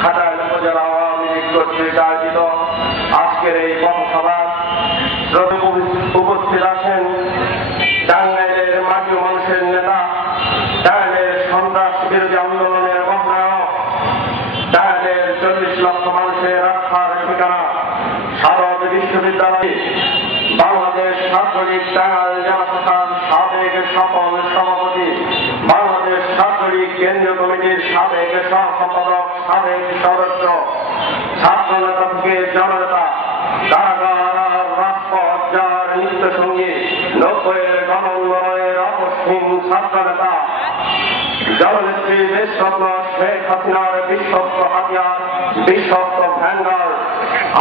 ঘাটাইল উপজেলা আওয়ামী লীগ কর্তৃক আয়োজিত আজকের এই পথসভা উপস্থিত আছেন টাঙ্গাইলের মাটি মানুষের নেতা, টাঙ্গাইলের সন্ত্রাস বিরোধী আন্দোলনের মহানায়ক, টাঙ্গাইলের 40 লক্ষ মানুষের রক্ষার ঠিকানা শারদ বিশ্ববিদ্যালয়, বাংলাদেশ ছাত্রলীগ টাঙ্গাইল জেলা শাখার সাবেক সফল সভাপতি, বাংলাদেশ ছাত্রলীগ কেন্দ্রীয় কমিটির সাবেক সহ সম্পাদক, সাবেক সদস্য, ছাত্র নেতা থেকে জননেতা, কারাগার রাজপথ যার নিত্য সঙ্গী, 90-এর গণান্দোলনের অপসীম ছাত্র নেতা, জননেত্রী দেশরত্ন শেখ হাসিনার বিশ্বস্ত হাতিয়ার, বিশ্বস্ত ভ্যানগার্ড,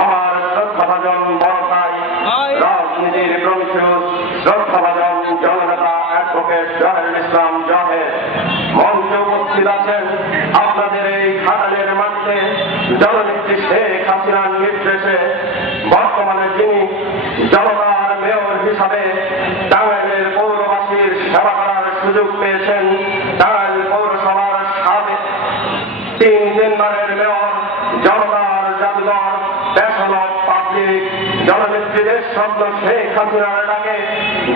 আমার শ্রদ্ধাভাজন বড় ভাই, রাজনীতির প্রমিসুস, শ্রদ্ধাভাজন জননেতা অ্যাডভোকেট জাহেরুল ইসলাম জাহের। মঞ্চে উপস্থিত আছেন আপনাদের এই ঘাটালের মাটিতে জননেত্রী শেখ হাসিনার নির্দেশে বর্তমানে যিনি জনতার মেয়র হিসাবে টাঙ্গাইলের পৌরবাসীর সেবা করার সুযোগ পেয়েছেন, টাঙ্গাইল পৌরসভার সাবেক 3 মেয়র, জনতার জাদুঘর, প্যাশন অফ পাবলিক, জননেত্রী দেশরত্ন শেখ হাসিনার ডাকে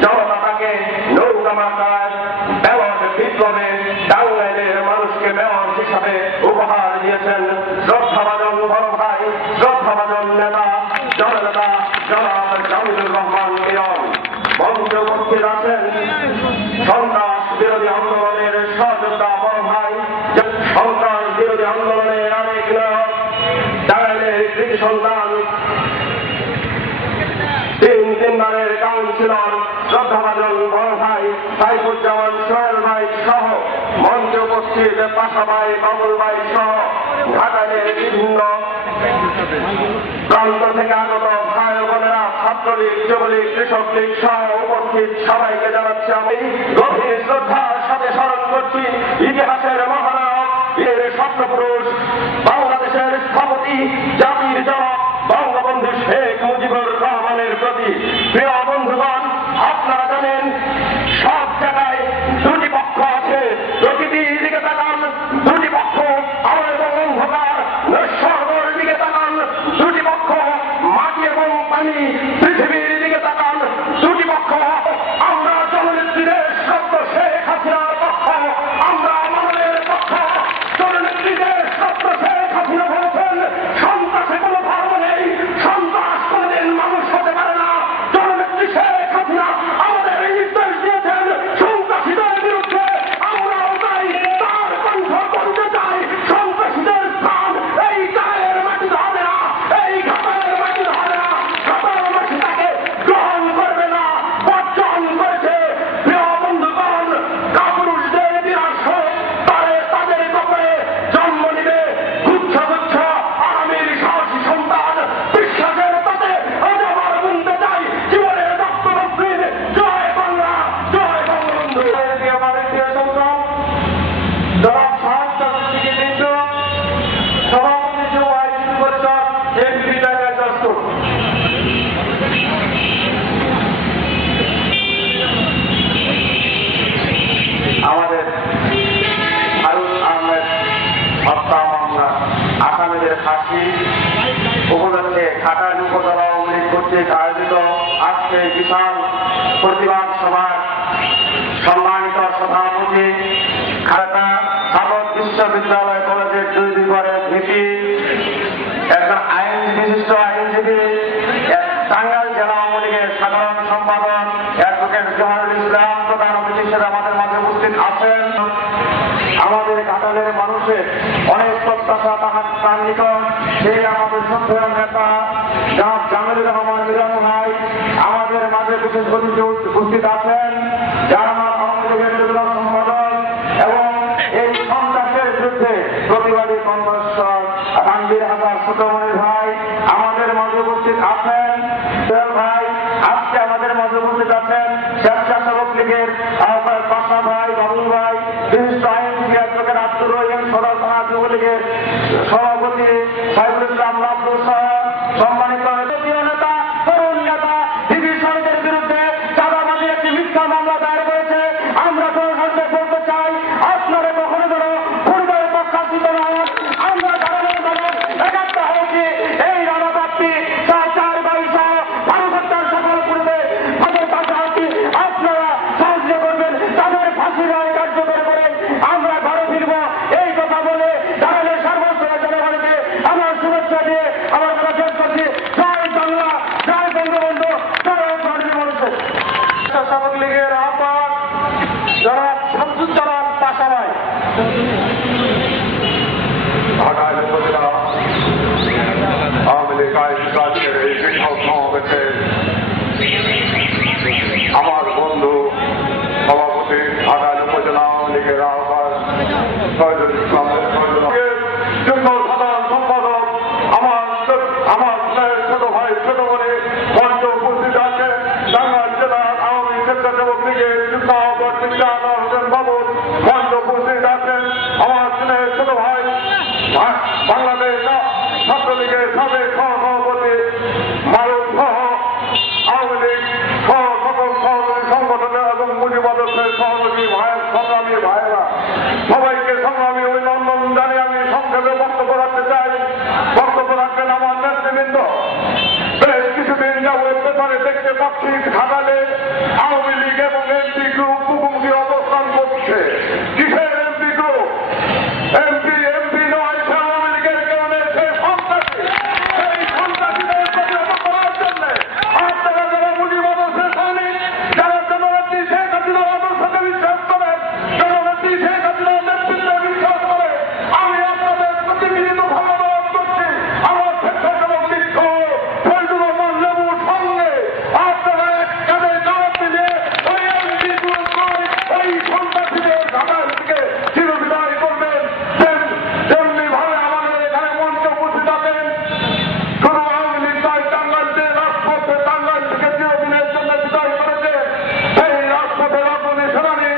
জনতা তাকে নৌকা মার্কায় ব্যালট বিপ্লবে টাঙ্গাইলের মানুষকে মেয়র হিসাবে উপহার দিয়েছেন শ্রদ্ধাভাজন বড় ভাই, শ্রদ্ধাভাজন নেতা, জননেতা জনাব জামিলুর রহমান মিলন। মঞ্চে উপস্থিত আছেন সন্ত্রাস বিরোধী আন্দোলনের সহযোদ্ধা বড় ভাই, সন্ত্রাস বিরোধী আন্দোলনের আরেক নায়ক, টাঙ্গাইলের কৃতি সন্তান, 3 কাউন্সিলর, শ্রদ্ধাভাজন বড় ভাই সাইফুজ্জামান সোহেল ভাই সহ মঞ্চে উপস্থিত পাশা ভাই, বাবুল ভাই সহ ঘাটাইলের বিভিন্ন প্রান্ত থেকে আগত ভাই বোনেরা, ছাত্রলীগ, যুবলীগ, কৃষক লীগ সহ উপস্থিত সবাইকে জানাচ্ছি আমি গভীর শ্রদ্ধার সাথে স্মরণ করছি ইতিহাসের মহানায়ক, এর স্বপ্নপুরুষ, বাংলাদেশের স্থপতি, জাতির জনক বঙ্গবন্ধু শেখ মুজিবুর রহমানের প্রতি। প্রিয় বন্ধুগণ, আপনারা জানেন সব জায়গায় দুটি পক্ষ আছে, প্রকৃতির দিকে তাকান দুটি পক্ষ, আলো এবং অন্ধকার, নশ্বরের দিকে তাকান দুটি পক্ষ, মাটি এবং পানি, পৃথিবীর দিকে তাকান দুটি পক্ষ। আমরা জননেত্রী দেশরত্ন শেখ হাসিনার পক্ষ, আমরা আমাদের পক্ষ। জননেত্রী দেশরত্ন শেখ হাসিনা বলেছেন সন্ত্রাসে কোনো ধর্ম নেই, সন্ত্রাস কোনদিন মানুষ হতে পারে না। জননেত্রী শেখ হাসিনা আমাদের এই নির্দেশ দিয়েছেন সন্ত্রাসীদের বিরুদ্ধে আমরাও চাই তার কণ্ঠ করতে চাই। সন্ত্রাসীদের স্থান এই টাঙ্গাইলের মাটিতে হবে না, এই ঘাটাইলের মাটিতে হবে না। ঘাটাইলবাসী তাকে গ্রহণ করবে না, বর্জন করেছে। প্রিয় বন্ধুগণ, কাপুরুষদের বিনাশ হোক, তাদের কপালে জন্ম নিবে গুচ্ছ গুচ্ছ আমির সাহসী সন্তান। বিশ্বাসের তাতে আজ আমার বলতে চাই জীবনের রক্তবস্ত্রীর জয় বাংলা, জয় বঙ্গবন্ধু। জনাব সাহায্য বিন্দু সভাপতি যুব আইনজীবী পরিষদ এমপি টাঙ্গাইল দস্তুর। আমাদের ফারুক আহমেদ হত্যা মামলা আসামিদের ফাঁসি উপলক্ষে ঘাটাইল উপজেলা আওয়ামী লীগ কর্তৃক আয়োজিত আজকে বিশাল প্রতিবাদ সভার সম্মানিত সভাপতি, ঢাকা শারদ বিশ্ববিদ্যালয় কলেজের 2 ঘরের ভিপি, একজন বিশিষ্ট আইনজীবী, টাঙ্গাইল জেলা আওয়ামী লীগের সাধারণ সম্পাদক অ্যাডভোকেট জাহেরুল ইসলাম প্রধান অতিথি হিসেবে আমাদের মাঝে উপস্থিত আছেন। আমাদের ঘাটালের মানুষের অনেক প্রত্যাশা তাহার প্রাণ নিকট, সেই আমাদের শ্রদ্ধেয় নেতা জনাব জামিলুর রহমান মিলন ভাই আমাদের মাঝে বিশেষ অতিথি উপস্থিত আছেন, যারা আমার আওয়ামী লীগের যুগ্ম সম্পাদক এবং এই সন্ত্রাসের বিরুদ্ধে প্রতিবাদী কণ্ঠস্বর তানভীর হাসান ছোটমণি ভাই আমাদের মাঝে উপস্থিত আছেন। ভাই আজকে আমাদের মাঝে উপস্থিত আছেন স্বেচ্ছাসেবক লীগের আহ্বায়ক পাশা ভাই, বাবুল ভাই, বিশিষ্ট আইনজীবী অ্যাডভোকেট আব্দুর রহিম, সদর থানা যুবলীগের সভাপতি সাইফুল ইসলাম রাব্বু সহ সম্মানিত নেতা, তরুণ নেতা, ডিভিশনদের বিরুদ্ধে চাঁদাবাজির একটি মিথ্যা মামলা দায়ের করেছে। আমরা প্রশাসনকে বলতে চাই আপনারা কখনো যেন পরিবারের পক্ষান্তিত নন। আমরা বাংলাদেশ ছাত্রলীগের সাবেক সভাপতি মারুফ সহ আওয়ামী লীগ সহ সকল সহযোগী সংগঠনের এবং মুজিবাদর্শের সহযোগী সংগ্রামী ভাইয়েরা সবাইকে সংগ্রামী অভিনন্দন জানিয়ে আমি সংক্ষেপে বক্তব্য রাখতে চাই। বক্তব্য রাখবেন আমার নেতৃবৃন্দ। বেশ কিছুদিন যাবৎ পেপারে দেখতে পাচ্ছি ঘাটালে আওয়ামী লীগ এবং এমপি গ্রুপ মুখোমুখি অবস্থান করছে। কিসের এমপি গ্রুপ? এমপি নয়, সে আওয়ামী লীগের কারণে সে সন্ত্রাসী। সেই সন্ত্রাসীদের প্রতিহত করার জন্য আপনারা যারা মুজিবাদর্শের সৈনিক, যারা জননেত্রী শেখ হাসিনার আদর্শকে বিশ্বাস করেন, জননেত্রী শেখ হাসিনার নেতৃত্বে বিশ্বাস করে, আমি আপনাদের প্রতি বিনীত ধন্যবাদ করছি। আমার স্বেচ্ছাসেবক বৃক্ষ ফজলুর রহমান লেবুর সঙ্গে আপনারা এক কাঁধে কাঁধ মিলিয়ে ওই এমপি গ্রুপ নয়, ওই সন্ত্রাসীদের ঘাটাল থেকে চিরবিদায় করবেন। তেমনি ভাবে আমাদের এখানে মঞ্চে উপস্থিত আছেন শুধু আওয়ামী লীগ নয়, টাঙ্গাইলতে রাজপথে টাঙ্গাইল থেকে চিরদিনের জন্য বিদায় করেছে সেই রাজপথের অগ্রণী সেনানী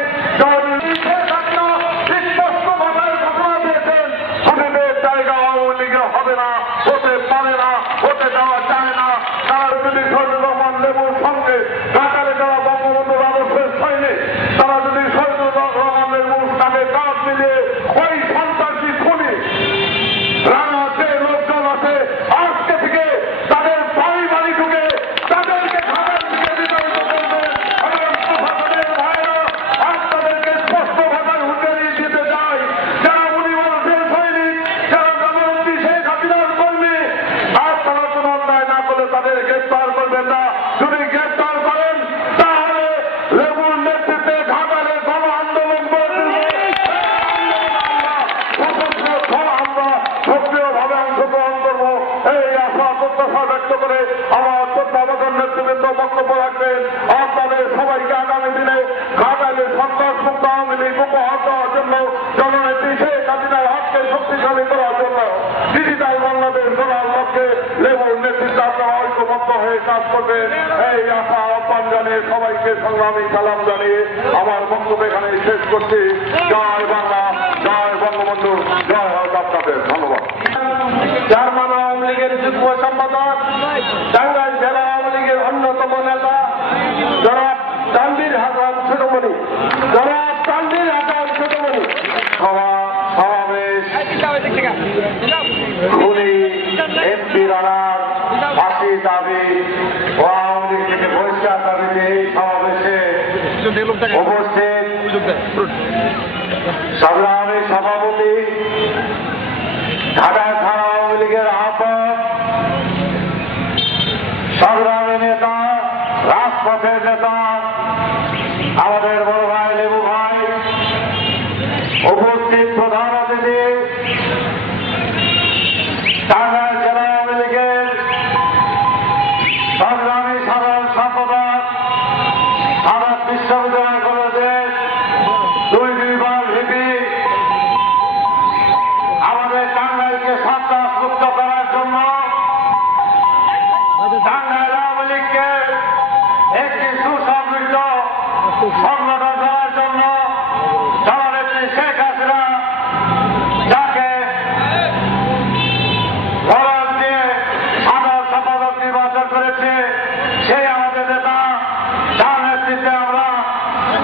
স্পষ্ট ভাষায় ঘোষণা দিয়েছেন, খুনিদের জায়গা আওয়ামী লীগে হবে না, হতে পারে না, হতে দেওয়া যায় না। তারা যদি ফজলুর রহমান লেবুর সঙ্গে ঘাটালে যারা বঙ্গবন্ধুর আদর্শের সৈনিক, তারা যদি ফজলুর রহমান লেবুর কাঁধে কাঁধ মিলিয়ে ওই সন্ত্রাসী খুনি রানা যে লোকজন আছে আজকে থেকে তাদের বাড়ি ঢুকে তাদেরকে ঘাটাল থেকে বিতাড়িত করবে। এবং প্রশাসনের ভাইয়েরা আপনাদেরকে স্পষ্ট ভাষায় হুঁশিয়ারি দিতে চাই, যারা মুজিবাদর্শের সৈনিক, যারা জননেত্রী শেখ হাসিনার কর্মী, আপনারা কোনো অন্যায় না করলে তাদের গ্রেপ্তার করবেন না। যদি গ্রেপ্তার করেন তাহলে লেবুর নেতৃত্বে ঘাটালে গণ আন্দোলন করবে। আমরা সক্রিয়ভাবে অংশগ্রহণ করবো এই আশা প্রত্যাশা ব্যক্ত করে আমার শ্রদ্ধাভাজন নেতৃবৃন্দ বক্তব্য রাখবেন। আপনাদের সবাইকে আগামী দিনে ঘাটালে সন্ত্রাসমুক্ত আওয়ামী লীগ উপহার দেওয়ার জন্য, জননেত্রী শেখ হাসিনার হাতকে শক্তিশালী করার জন্য, ডিজিটাল বাংলাদেশ গড়ার লক্ষ্যে লেবুর নেতৃত্বে আপনারা ঐক্যবদ্ধ হয়ে কাজ করবেন এই আশা আহ্বান জানিয়ে সবাইকে সংগ্রামী সালাম জানিয়ে আমার বক্তব্য এখানে শেষ করছি। জয় বাংলা, জয় বঙ্গবন্ধু, জয় হোক আপনাদের। ধন্যবাদ। জার্মান আওয়ামী লীগের যুগ্ম সম্পাদক, টাঙ্গাইল জেলা আওয়ামী লীগের অন্যতম নেতা জনাব তানভীর হাসান ছোটমণি, জনাব তানভীর হাসান ছোটমণি সমাবেশ খুনি এমপি রানার ফাঁসি দাবি ও আওয়ামী লীগ থেকে বহিষ্কার দাবিতে এই সমাবেশে উপস্থিত সংগ্রামী সভাপতি, ঢাকা থানা আওয়ামী লীগের আহ্বায়ক, সংগ্রামী নেতা, রাজপথের নেতা আমাদের বড় ভাই লেবু ভাই, উপস্থিত প্রধান অতিথি টাঙ্গাইল জেলা আওয়ামী লীগের সংগ্রামী সাধারণ সম্পাদক, ভারত বিশ্ববিদ্যালয় কলেজের 2 বিভাগ ভিপি, আমাদের টাঙ্গাইলকে সন্ত্রাস মুক্ত করার জন্য টাঙ্গাইল আওয়ামী লীগকে একটি সুসংগঠিত সংগঠন করার জন্য জননেত্রী শেখ হাসিনা যাকে ভোট দিয়ে সাধারণ সম্পাদক নির্বাচন করেছে, সেই আমাদের নেতা, যার নেতৃত্বে আমরা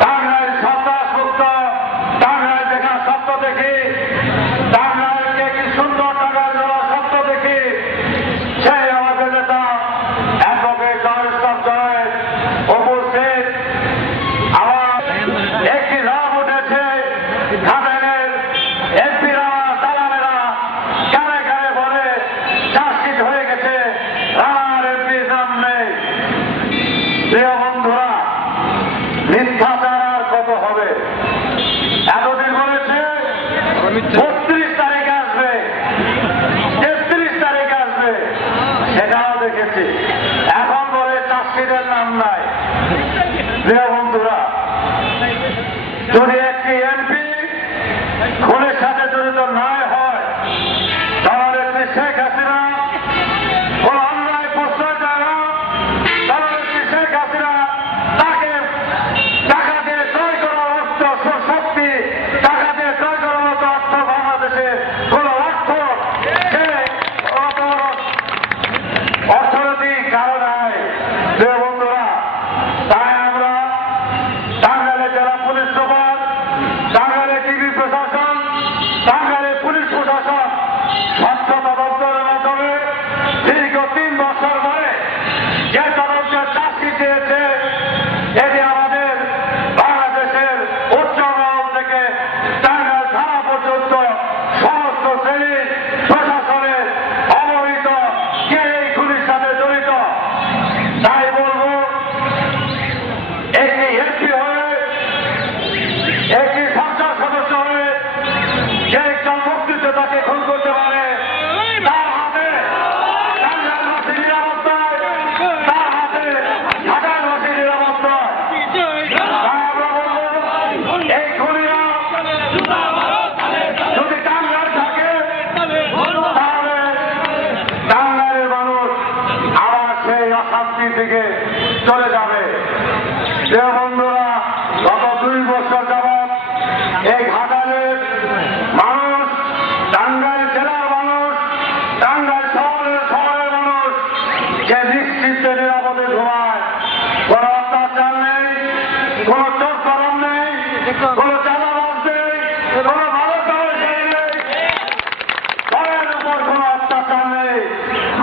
টাঙ্গাইল সন্ত্রাস মুক্ত, টাঙ্গাইল দেখা স্বপ্ন দেখি, টাঙ্গাইলকে কি সুন্দর টাঙ্গাইল দেওয়ার স্বপ্ন দেখি, সেই আমাদের নেতা অ্যাডভোকেট জয় ইসলাম জয় উপস্থিত। আমার একটি নাম উঠেছে ঘাটালের এমপিরা, দালালেরা কানে কানে বলে চার্জশিট হয়ে গেছে, রানার এমপির নাম নেই। প্রিয় বন্ধুরা, মিথ্যাচার আর কত হবে? এতদিন বলেছে 32 তারিখে আসবে, 33 তারিখে আসবে, সেটাও দেখেছি। এখন বলে চার্জশিটের নাম নাই। প্রিয় বন্ধুরা, যদি একটি এমপি খুনের সাথে জড়িত না হয়, তাহলে শেখ হাসিনা কোন অন্যায় প্রশ্রয় দেয় না, তাহলে শেখ হাসিনা তাকে টাকা দিয়ে ক্রয় করার অর্থ শক্তি, টাকা দিয়ে ক্রয় করার মতো অর্থ বাংলাদেশে কোন অর্থ কোন চাঁদাবাজ নেই, কোন ভালো ব্যবসায়ী নেই, তাদের উপর কোন অত্যাচার নেই,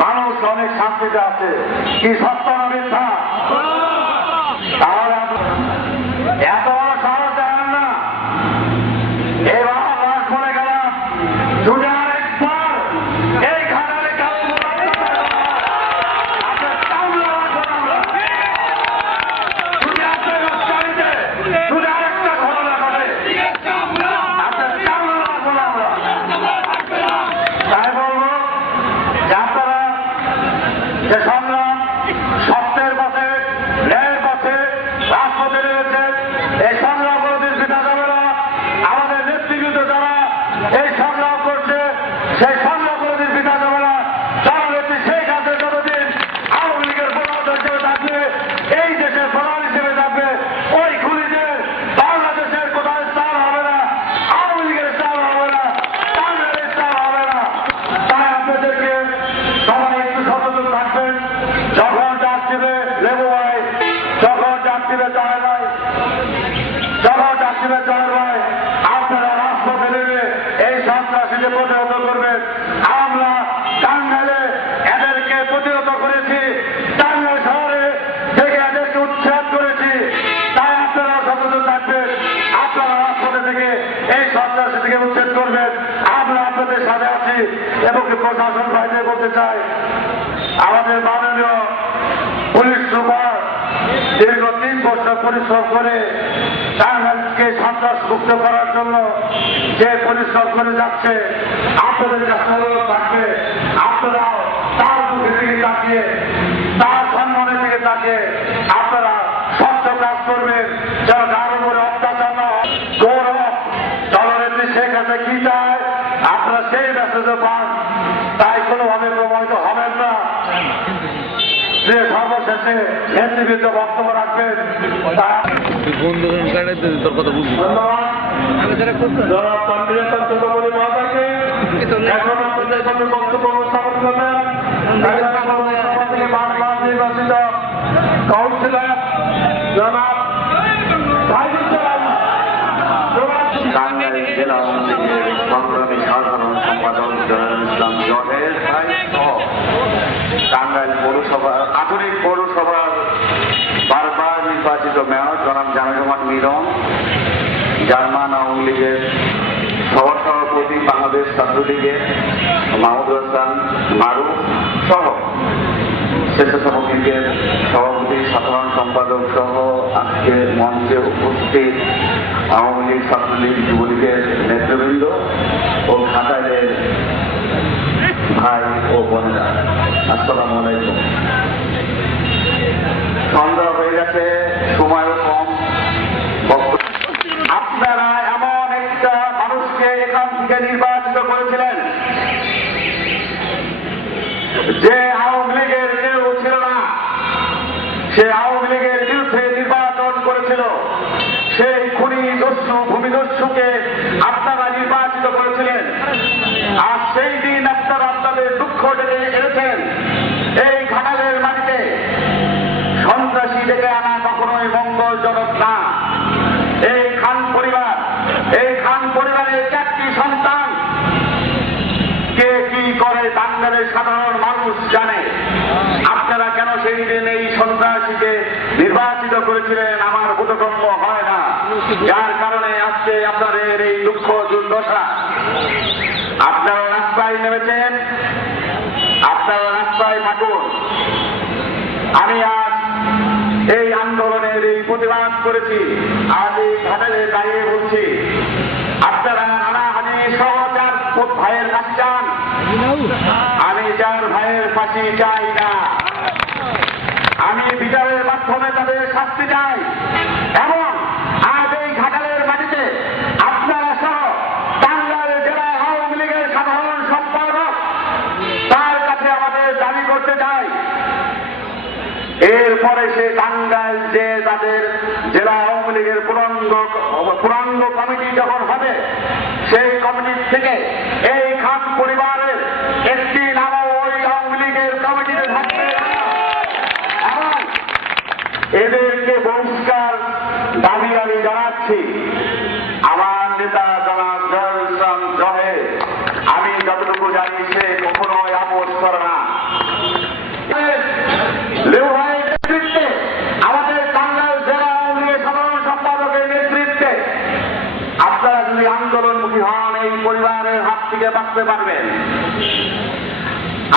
মানুষ অনেক শান্তিতে আছে। কি সত্য না মিথ্যা? তাহলে এত বড় সাহস দেখান না। এবার লাশ পড়ে গেলাম, যদি আরেকবার এই ঘাটালে তাই বলবো যে আপনারা যে সংগ্রাম সত্যের পথে, ন্যায়ের পথে রাজপথে রয়েছে, এই সংগ্রাম কোনদিন বৃথা যাবে না। আমাদের নেতৃবৃন্দ যারা এই সংগ্রাম করছে, সেই সংগ্রাম কোনদিন বৃথা যাবে না। জননেত্রী শেখ হাসিনা যতদিন আওয়ামী লীগের প্রধান হিসেবে থাকবে, এই দেশের প্রধান হিসেবে থাকবে, ওই খুনিদের বাংলাদেশের কোথাও স্থান হবে না, আওয়ামী লীগের স্থান হবে না, বাংলাদেশের স্থান হবে না। তাই আপনাদেরকে সবাই একটু সচেতন থাকবেন। যখন ডাক দিবে লেবু ভাই, যখন ডাক দিবে জয় ভাই, যখন ডাক দিবে জয় ভাই, আপনারা রাজপথে নেমে এই সন্ত্রাসীদের প্রতিহত করবেন। আমরা টাঙ্গাইলে এদেরকে প্রতিহত করেছি, টাঙ্গাইল শহরে থেকে এদেরকে উচ্ছেদ করেছি। তাই আপনারা সচেতন থাকবেন, আপনারা রাজপথে থেকে এই সন্ত্রাসী থেকে উচ্ছেদ করবেন। আমরা আপনাদের সাথে আছি। এবং প্রশাসন ভাইদের বলতে চাই, আমাদের মাননীয় পুলিশ সুপার দীর্ঘ 3 বছর পরিশ্রম করে টাঙ্গাইলকে সন্ত্রাস মুক্ত করার জন্য যে পরিশ্রম করে যাচ্ছে, আপনাদের কাছে অনুরোধ থাকবে, আপনারা তার মুখের দিকে তাকিয়ে, তার সম্মানের দিকে তাকিয়ে আপনারা স্বচ্ছ কাজ করবেন, যেন তার উপরে অত্যাচার না হয়। গৌরব জননেত্রী শেখ হাসিনা কি চায় আপনারা সেই মেসেজও পান। তাই কোনোভাবে প্রভাবিত হবেন না। যে সর্বশেষে নেতৃবৃন্দ বক্তব্য রাখবেন। তোর কথা বুঝলি বক্তব্য উপস্থাপন করবেন বাংলাদেশ নির্বাচিত কাউন্সিলর জনাব টাঙ্গাইল জেলা আওয়ামী লীগের সংগ্রামী সাধারণ সম্পাদক জয়নুল ইসলাম জহের ভাই সহ টাঙ্গাইল পৌরসভার আধুনিক পৌরসভার বারবার নির্বাচিত মেয়র জনাব জামিল রহমান মিলন, জার্মান আওয়ামী লীগের সহসভাপতি বাংলাদেশ ছাত্রলীগের মাহমুদুল হাসান মারুফ সহ স্বেচ্ছাসেবক লীগের সভাপতি, সাধারণ সম্পাদক সহ আজকে মঞ্চে উপস্থিত আওয়ামী লীগ, ছাত্রলীগ, যুবলীগের নেতৃবৃন্দ ও ঘাটাইলের ভাই ও বোনেরা, আসসালামু আলাইকুম। সন্ধ্যা হয়ে গেছে, সময়ও কম। আপনারা এমন একটা মানুষকে এখান থেকে নির্বাচিত করেছিলেন যে আওয়ামী লীগের কেউ ছিল না, সে আওয়ামী লীগের বিরুদ্ধে নির্বাচন করেছিল। সেই খুনি দস্যু ভূমিদস্যুকে আপনারা নির্বাচিত করেছিলেন। আর সেই দিন আপনারা আপনাদের দুঃখ ডেকে এনেছেন। এই ঘাটালের মাটিতে সন্ত্রাসী ডেকে আনা কখনোই মঙ্গলজনক না। এই খান পরিবারের 4টি সন্তান কে কি করে টাঙ্গাইলের সাধারণ মানুষ জানে। আপনারা কেন সেই দিন এই সন্ত্রাসীকে নির্বাচিত করেছিলেন আমার বোধগম্য হয় না, যার কারণে আজকে আপনাদের এই দুঃখ দুর্দশা। আপনারা রাস্তায় নেমেছেন, আপনারা রাস্তায় থাকুন। আমি আজ এই আন্দোলনের এই প্রতিবাদ করেছি, আজ এই ঘাটালে দাঁড়িয়ে বলছি, আপনারা হানাহানি সহ 4 ভাইয়ের ফাঁসি চান। আমি 4 ভাইয়ের ফাঁসি চাই না। আমি বিচারের মাধ্যমে তাদের শাস্তি চাই। এবং আজ এই ঘাটালের মাটিতে আপনারা সহ টাঙ্গাইল জেলা আওয়ামী লীগের সাধারণ সম্পাদক তার কাছে আমাদের দাবি করতে চাই, এরপরে সে টাঙ্গাইল যে তাদের জেলা আওয়ামী লীগের পূর্ণাঙ্গ কমিটি যখন হবে, সেই কমিটির থেকে এই খান পরিবারের একটি নামও ওই আওয়ামী লীগের কমিটিতে থাকবে এবং এদেরকে বহিষ্কার দাবি আমি জানাচ্ছি। সাহস করে না। লেবু ভাইয়ের নেতৃত্বে, আমাদের টাঙ্গাইল জেলা আওয়ামী লীগের সাধারণ সম্পাদকের নেতৃত্বে আপনারা যদি আন্দোলনমুখী হন, এই পরিবারের হাত থেকে বাঁচতে পারবেন।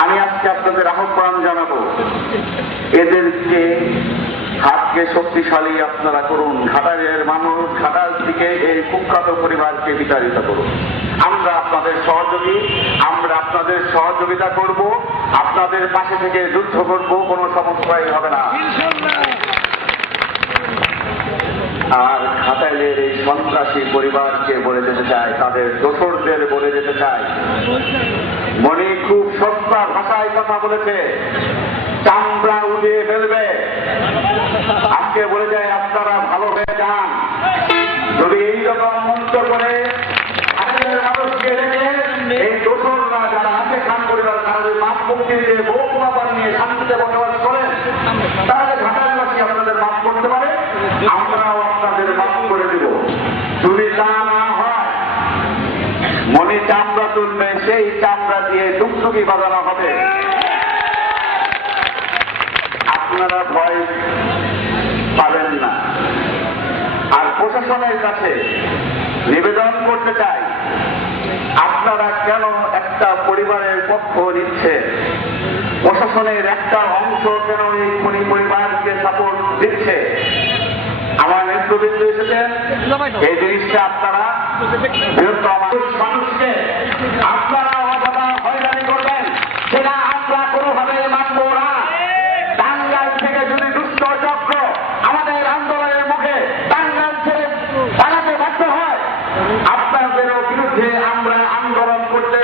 আমি আজকে আপনাদের আহ্বান জানাবো, এদেরকে হাতকে শক্তিশালী আপনারা করুন। ঘাটালের মানুষ, ঘাটাল থেকে এই কুখ্যাত পরিবারকে বিতাড়িত করুন। আমরা আপনাদের সহযোগী, আমরা আপনাদের সহযোগিতা করব, আপনাদের পাশে থেকে যুদ্ধ করব, কোনো সমস্যাই হবে না। আর ঘাটালের এই সন্ত্রাসী পরিবারকে বলে যেতে চাই, তাদের দোসরদের বলে যেতে চাই, মনি খুব সস্তা ভাষায় কথা বলেছে, চামড়া উঠিয়ে ফেলবে। আজকে বলে যায় আপনারা ভালো হয়ে যান। যদি এইরকম মন্ত্র করে মানুষকে রেখে এই দোসররা যারা আছে খান পরিবার, তাদের মাপ মুক্তি দিয়ে বৌমা বানিয়ে শান্তিতে বসবাস করেন, তাহলে ঘাটালবাসী আপনাদের মাপ করতে পারে, আমরাও আপনাদের মাপ করে দেব। যদি তা না হয়, মনে চামড়া তুলবে, সেই চামড়া দিয়ে টুকটুকি বাজানো হবে। আপনারা ভয় পাবেন না। আর প্রশাসনের কাছে নিবেদন করতে চাই, আপনারা কেন একটা পরিবারের পক্ষ নিচ্ছেন? প্রশাসনের একটা অংশ কেন এই খনি পরিবারকে সাপোর্ট দিচ্ছে? আমার নেতৃবৃন্দ এসেছেন, এই জিনিসটা আপনারা বৃহত্তম মানুষকে আপনারা অযথা হয়রানি করবেন, সেটা আমরা কোনোভাবে মানব না। টাঙ্গাইল থেকে যদি দুষ্ট চক্র আমাদের আন্দোলনের মুখে টাঙ্গাইল ছেড়ে পালাতে বাধ্য হয়, আপনাদেরও বিরুদ্ধে আমরা আন্দোলন করতে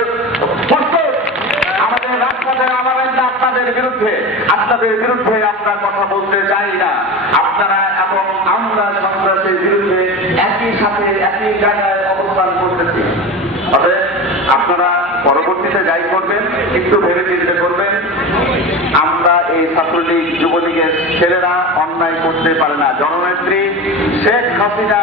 প্রস্তুত। আমাদের রাজপথে নামাবেন না আপনাদের বিরুদ্ধে, আপনাদের বিরুদ্ধে আমরা কথা বলতে চাই না। আপনারা এবং আমরা সন্ত্রাসের বিরুদ্ধে একই সাথে একই জায়গায় অবস্থান করতেছি। অতএব আপনারা পরবর্তীতে যাই করবেন একটু ভেবে চিন্তে করবেন। আমরা এই ছাত্রলীগ যুবলীগের ছেলেরা অন্যায় করতে পারে না। জননেত্রী শেখ হাসিনা